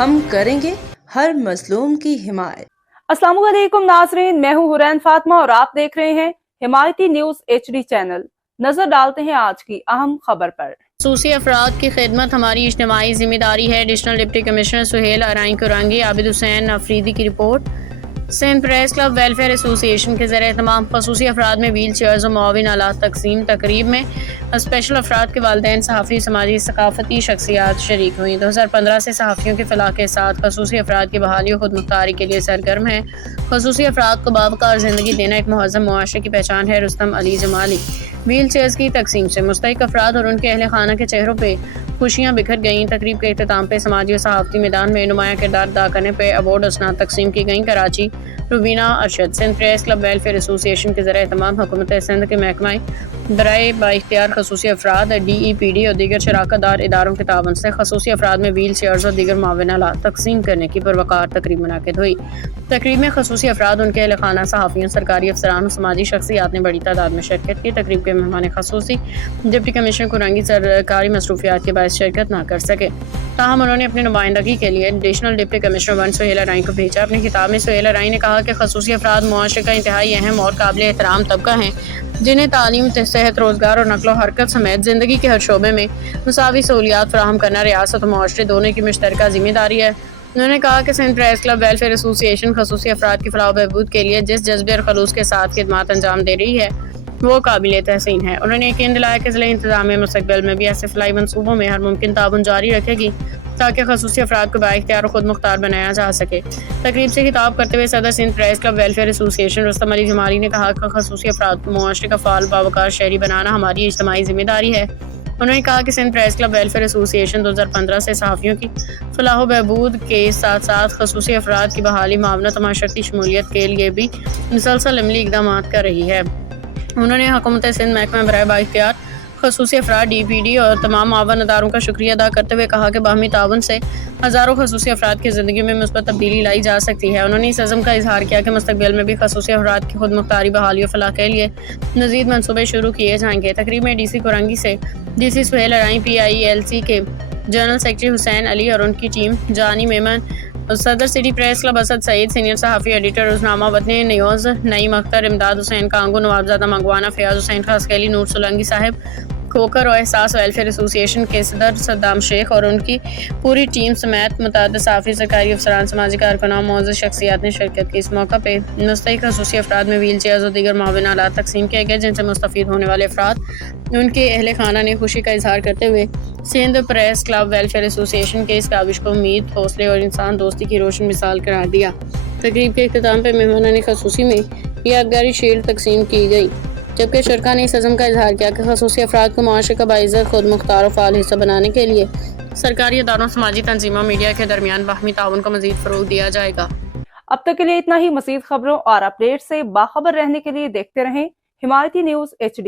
ہم کریں گے ہر مظلوم کی حمایت۔ السلام علیکم ناظرین، میں ہوں حورین فاطمہ اور آپ دیکھ رہے ہیں حمایتی نیوز HD چینل۔ نظر ڈالتے ہیں آج کی اہم خبر پر۔ خصوصی افراد کی خدمت ہماری اجتماعی ذمہ داری ہے۔ Additional deputy commissioner Sohail Arain Korangi Abid Hussain Afridi کی report. Sindh press club welfare association کے زیر اہتمام خصوصی افراد میں ویل چیئرز و معاون آلات تقسیم تقریب میں اسپیشل افراد کے والدین، صحافی، سماجی ثقافتی شخصیات شریک ہوئیں۔ 2015 سے صحافیوں کی فلاح کے ساتھ خصوصی افراد کی بحالی و خود مختاری کے لیے سرگرم ہیں۔ خصوصی افراد کو باوقار زندگی دینا ایک مہذب معاشرے کی پہچان ہے۔ رستم علی جمالی۔ ویل چیئرز کی تقسیم سے مستحق افراد اور ان کے اہل خانہ کے چہروں پہ خوشیاں بکھر گئیں۔ تقریب کے اختتام پہ سماجی و صحافتی میدان میں نمایاں کردار ادا کرنے پہ ایوارڈ اسناد تقسیم کی گئیں۔ Karachi, Rubina Arshad. Sindh press club welfare association کے زیر اہتمام حکومت سندھ کے محکمہ برائے بااختیار خصوصی افراد DEPD اور دیگر شراکت دار اداروں کے تعاون سے خصوصی افراد میں ویل چیئرز اور دیگر معاون آلات تقسیم کرنے کی پروقار تقریب منعقد ہوئی۔ تقریب میں خصوصی افراد، ان کے اہل خانہ، صحافیوں، سرکاری افسران اور سماجی شخصیات نے بڑی تعداد میں شرکت کی۔ تقریب کے مہمان خصوصی ڈپٹی کمشنر کرانگی سرکاری مصروفیات کے باعث شرکت نہ کر سکے، تاہم انہوں نے اپنی نمائندگی کے لیے additional deputy commissioner 1 Sohail Arain کو بھیجا۔ اپنے خطاب میں سہیل ارائیں نے کہا کہ خصوصی افراد معاشرے کا انتہائی اہم اور قابل احترام طبقہ ہیں، جنہیں تعلیم، صحت، روزگار اور نقل و حرکت سمیت زندگی کے ہر شعبے میں مساوی سہولیات فراہم کرنا ریاست و معاشرے دونوں کی مشترکہ ذمہ داری ہے۔ انہوں نے کہا کہ سندھ پریس کلب ویلفیئر ایسوسی ایشن خصوصی افراد کی فلاح و بہبود کے لیے جس جذبے اور خلوص کے ساتھ خدمات انجام دے رہی ہے وہ قابل تحسین ہے۔ انہوں نے یقین دلایا کہ ضلع انتظامیہ مستقبل میں بھی ایسے فلاحی منصوبوں میں ہر ممکن تعاون جاری رکھے گی تاکہ خصوصی افراد کو بااختیار اور خود مختار بنایا جا سکے۔ تقریب سے خطاب کرتے ہوئے صدر سندھ پریس کلب ویلفیئر ایسوسی ایشن رستم علی جمالی نے کہا کہ خصوصی افراد کو معاشرے کا فعال باوقار شہری بنانا ہماری اجتماعی ذمہ داری ہے۔ انہوں نے کہا کہ سندھ پریس کلب ویلفیئر ایسوسی ایشن 2015 سے صحافیوں کی فلاح و بہبود کے ساتھ ساتھ خصوصی افراد کی بحالی، معاونت و معاشرتی شمولیت کے لیے بھی مسلسل عملی اقدامات کر رہی ہے۔ انہوں نے حکومت سندھ محکمہ برائے بااختیار خصوصی افراد DEPD اور تمام معاون اداروں کا شکریہ ادا کرتے ہوئے کہا کہ باہمی تعاون سے ہزاروں خصوصی افراد کی زندگی میں مثبت تبدیلی لائی جا سکتی ہے۔ انہوں نے اس عزم کا اظہار کیا کہ مستقبل میں بھی خصوصی افراد کی خود مختاری، بحالی و فلاح کے لیے مزید منصوبے شروع کیے جائیں گے۔ تقریب میں DC کرانگی سے DC سہیل ارائیں، PILC کے جنرل سیکرٹری حسین علی اور ان کی ٹیم، جانی میمن، صدر سٹی پریس کلب اسد سعید، سینئر صحافی ایڈیٹر روزنامہ وطن نیوز نعیم اختر، امداد حسین کانگو، نوابزادہ منگوانا، فیاض حسین خاسکیلی، نور سولنگی صاحب، کھوکر و احساس ویلفیئر ایسوسی ایشن کے صدر صدام شیخ اور ان کی پوری ٹیم سمیت متعدد صحافی، سرکاری افسران، سماجی کارکنان، معزز شخصیات نے شرکت کی۔ اس موقع پہ مستحق خصوصی افراد میں ویل چیئرز اور دیگر معاون آلات تقسیم کیے گئے، جن سے مستفید ہونے والے افراد ان کے اہل خانہ نے خوشی کا اظہار کرتے ہوئے Sindh press club welfare association کے اس کاوش کو امید، حوصلے اور انسان دوستی کی روشن مثال قرار دیا۔ تقریب کے اختتام پہ مہمانان خصوصی میں یادگاری شیلڈ تقسیم کی گئی، جبکہ شرکا نے اس عزم کا اظہار کیا کہ خصوصی افراد کو معاشرے کا باعزت، خود مختار و فعال حصہ بنانے کے لیے سرکاری اداروں، سماجی تنظیموں، میڈیا کے درمیان باہمی تعاون کو مزید فروغ دیا جائے گا۔ اب تک کے لیے اتنا ہی۔ مزید خبروں اور اپڈیٹ سے باخبر رہنے کے لیے دیکھتے رہیں حمایتی نیوز HD